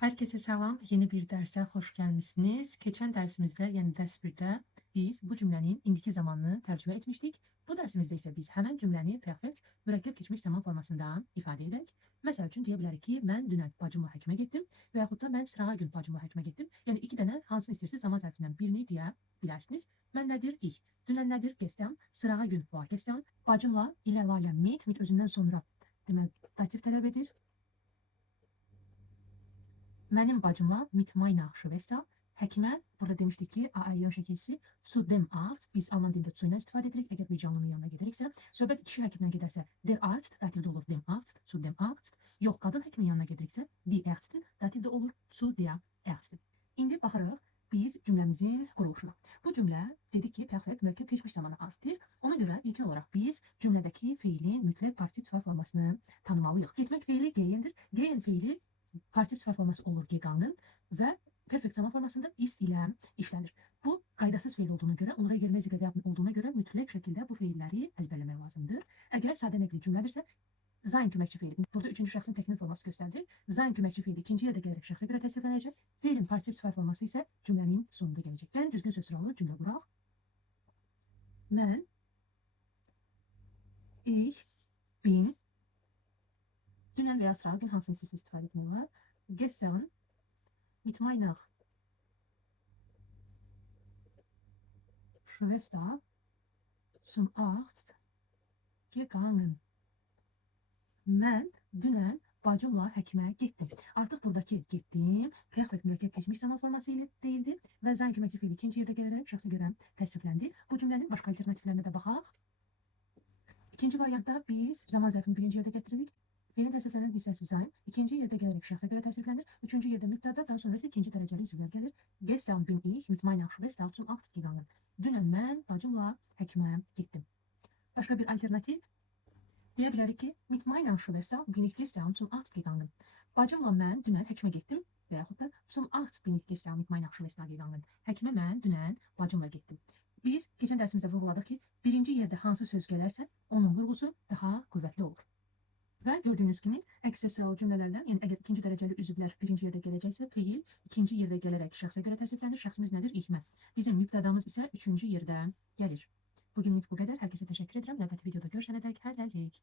Herkese selam. Yeni bir derse hoş gelmişsiniz. Geçen dersimizde, yani ders 1'də biz bu cümlenin indiki zamanını tercüme etmiştik. Bu dersimizde ise biz hemen cümleni perfekt, mürekkep geçmiş zaman formasında ifade edək. Məsəl üçün deyə bilərik ki, mən dünən bacımla həkimə getdim və yaxud da mən sırağa gün bacımla həkimə getdim. Yəni iki dənə hansını istəyirsiniz zaman zərfindən birini deyə bilərsiniz. Mən nədir? Ich. Dünən nədir? Gestern. Sırağa gün var gestern. Bacımla ilə layla mit özündən sonra deməli dativ tələb edir. Mənim bacımla mit meiner Schwester həkimə, burada demişdik ki, A-yön şəkilçisi zu dem Arzt, biz Alman dilində zu ilə istifadə edirik. Əgər bir canlının yanına gediriksə, söhbət kişi həkimdən gedərsə, der Arzt, dativdə olur dem Arzt, zu dem Arzt. Yox, qadın həkimin yanına gediriksə, die Ärztin, dativdə olur zu der Ärztin. İndi baxırıq biz cümləmizin quruluşuna. Bu cümlə dedik ki, perfekt mürəkkəb keçmiş zamana aiddir. Ona görə ilkin olaraq biz cümlədəki feilin mütləq partiv sıfat formasını tanımalıyıq. Getmək feili geyendir. Geyen feili partiv sıfat forması olur geganın və perfekt zaman formasında ist ilə işlənir. Bu qaydasız feil olduğuna görə, onlara gelmez veya olduğuna görə mütləq şəkildə bu feilləri əzbərləmək lazımdır. Əgər sadə nəqli cümlədirsə, sein köməkçi feili. Burada üçüncü şəxsin təkmil forması göstərilir. Sein köməkçi feili ikinci yerdə gələrək şəxsə görə təsvirlənəcək. Feilin partiv sıfat forması isə cümlənin sonunda gələcək. Gəlin düzgün söz sıralı cümlə quraq. Mən, ich, bin, dünən veya sırağı gün hansını istəyirsiniz istifadə etmək olar. Gestern mit meiner Schwester zum Arzt gegangen. Mən dünən bacımla həkimə getdim. Artıq buradakı getdim perfekt mürəkkəb keçmiş zaman forması ilə deyildi və sein köməkli feil ikinci yerdə gələrək şəxsə görə təsrifləndi. Bu cümlənin başqa alternativlərinə də baxaq. İkinci variantda biz zaman zərfini birinci yerdə gətiririk. Feilin təsriflənən hissəsi sein ikinci yerdə gələrək şəxsə görə təsriflənir. Üçüncü yerdə mübtəda, daha sonra isə ikinci dərəcəli üzvlər gəlir. Gestern bin ich mit meiner Schwester zum Arzt gegangen. Dünən mən bacımla həkimə getdim. Başqa bir alternativ deyə bilərik ki, mit meiner Schwester bin ich gestern zum Arzt gegangen. Bacımla mən dünən həkimə getdim və yaxud da zum Arzt bin ich gestern mit meiner Schwester gegangen. Həkimə mən dünən bacımla getdim. Biz keçən dərsimizdə vurğuladıq ki, birinci yerdə hansı söz gələrsə, onun vurğusu daha qüvvətli olur. Və gördüyünüz kimi, əks söz sıralı cümlələrdən, yəni əgər ikinci dərəcəli üzvlər birinci yerdə gələcəksə, feil ikinci yerdə gələrək şəxsə görə təsriflənir. Şəxsimiz nədir? Ich, mən. Bizim mübtədamız isə üçüncü yerdə gəlir. Bugünlük bu qədər. Hər kəsə təşəkkür edirəm. Növbəti videoda görüşənədək hələlik.